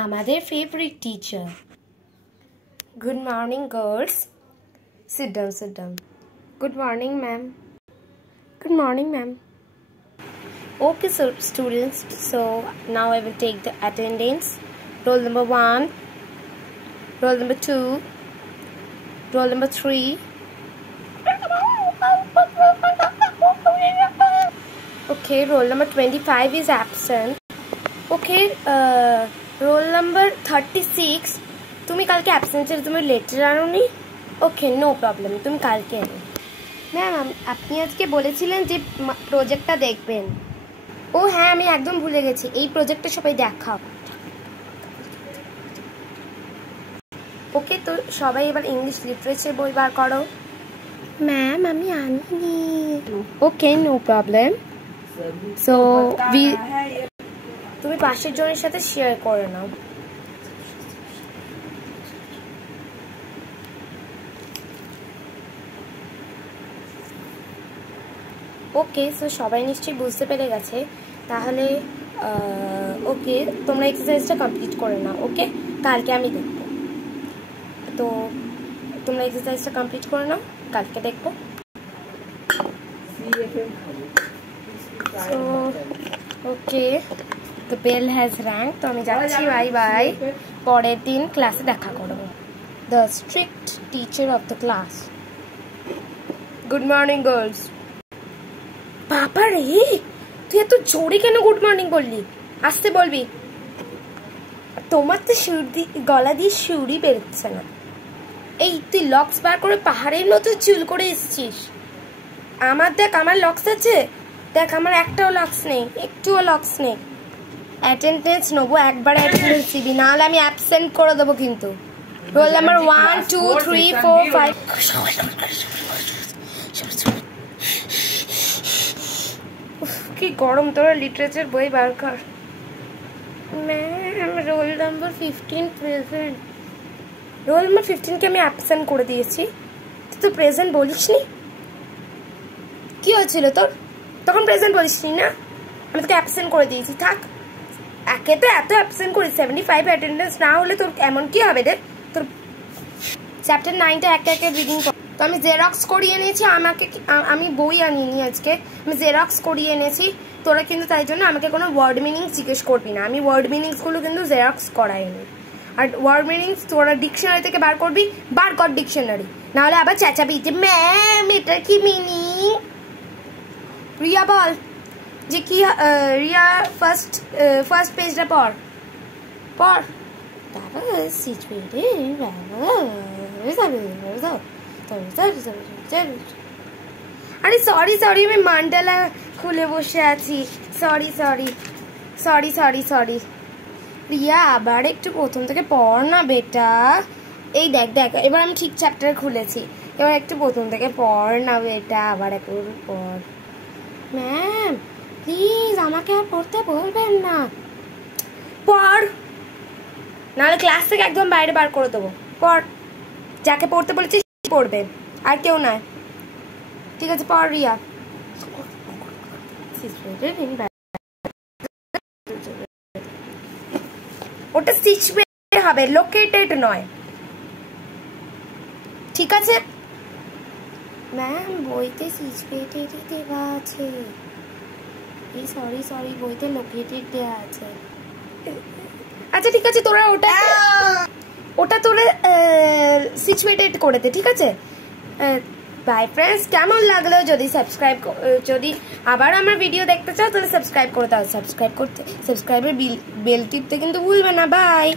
আমাদের favorite teacher. Good morning, girls. Sit down, sit down. Good morning, ma'am. Good morning, ma'am. Okay, so students, so now I will take the attendance. Roll number 1, roll number 2, roll number 3. Okay, roll number 25 is absent. Okay, roll number 36. তুমি কালকে absent ছিল, তুমি letter আনোনি? ওকে, no problem, তুমি কালকে আনো। Ma'am, আপনি আজকে বলেছিলেন যে প্রজেক্টটা দেখবেন। ও হ্যাঁ, আমি একদম ভুলে গেছি, এই প্রজেক্টটা সবাই দেখাও। ওকে, তো সবাই এবার ইংলিশ লিটারেচার বই বার করো। ম্যাম, আমি আনিনি। ওকে, নো প্রবলেম। সো তুমি পাশের জনের সাথে শেয়ার করে নাও। ওকে, সো সবাই নিশ্চয়ই বুঝতে পেরে গেছে। তাহলে ওকে, তোমরা এক্সারসাইজটা কমপ্লিট করে নাও। ওকে, কালকে আমি দেখব। তো তোমরা এক্সারসাইজটা কমপ্লিট করে নাও, কালকে দেখবো। So okay, the bell has rung. তো আমি যাচ্ছি, বাই বাই। পরের দিন ক্লাসে দেখা করবো। The strict teacher of the class. Good morning girls. বাবা রে, তুই এত জোরে কেন গুড মর্নিং বললি? আসতে বলবি। তোমার তো গলা দিয়ে সুরই বেরোচ্ছে না। এই তুই লক্স বার করে পাহাড়ের মতো চুল করে এসছিস। আমার দেখ, আমার লক্স আছে, দেখ আমার একটাও লক্স নেই, একটুও লক্স নেই। অ্যাটেন্ডেন্স নেবো, একবার অ্যাটেন্ডেন্স দিবি, নাহলে আমি অ্যাবসেন্ট করে দেবো কিন্তু। Roll number 1, 2, 3, 4, 5। কি গরম, তোরা লিটারেচার বই বার কর। Ma'am, roll number 15 present. Roll number 15কে আমি অ্যাবসেন্ট করে দিয়েছি। তুই তো প্রেজেন্ট বলিসনি, কি হয়েছিল তোর? তখন প্রেজেন্ট বলিসনি না, আমি তোকে অ্যাবসেন্ট করে দিয়েছি। থাক, একে তো এত অ্যাবসেন্ট করিস, 75 অ্যাটেন্ডেন্স না হলে তোর এমন কি হবে রে? তোর চ্যাপ্টার 9টা একে একে রিডিং কর। তো আমি জেরক্স করিয়ে এনেছি, আমি বই আনিনি আজকে, আমি জেরক্স করিয়ে এনেছি। তোরা কিন্তু তাই জন্য আমাকে কোনো ওয়ার্ড মিনিংস জিজ্ঞেস করবি না, আমি ওয়ার্ড মিনিংসগুলো কিন্তু জেরক্স করাইনি। আর ওয়ার্ড মিনিংস তোরা ডিকশনারি থেকে বার করবি, বার কর ডিকশনারি, নাহলে আবার চেঁচাবি যে ম্যাম এটার কি মিনিং। রিয়া বল যে কি, রিয়া ফার্স্ট পেজটা পড়। আরে সরি, আমি মান্ডালা খুলে বসে আছি। সরি। রিয়া, আবার একটু প্রথম থেকে পড় না বেটা। এই দেখ, এবার আমি ঠিক চ্যাপ্টার খুলেছি, এবার একটু প্রথম থেকে পড় না বেটা, আবার একটু পড়। ম্যাম প্লিজ আমাকে আর পড়তে বলবেন না, পড়, নাহলে ক্লাস থেকে একদম বাইরে বার করে দেবো। পড়, যাকে পড়তে বলেছি পড়বে, আর কেউ নয়। ঠিক আছে, পড় রিয়া। ওটা সিচুয়েটেড হবে, লোকেটেড নয়, ঠিক আছে? ম্যাম, বইতে সিচুয়েটেডই দেওয়া আছে। এই সরি, বইতে লোকেটেড দেওয়া আছে। আচ্ছা ঠিক আছে, তোরা ওটা তোরা সিচুয়েটেড করে দে, ঠিক আছে? বাই ফ্রেন্ডস, কেমন লাগলো? যদি আবার আমার ভিডিও দেখতে চাও তাহলে সাবস্ক্রাইব করে দাও। সাবস্ক্রাইবের বেল টিপতে কিন্তু ভুলবে না। বাই।